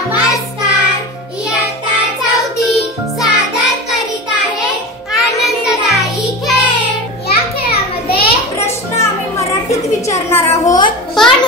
नमस्कार. इयत्ता 4थी सादर करीत आहे आनंददायी खेळ. या खेळामध्ये प्रश्न आम्ही मराठीत विचारणार आहोत, पण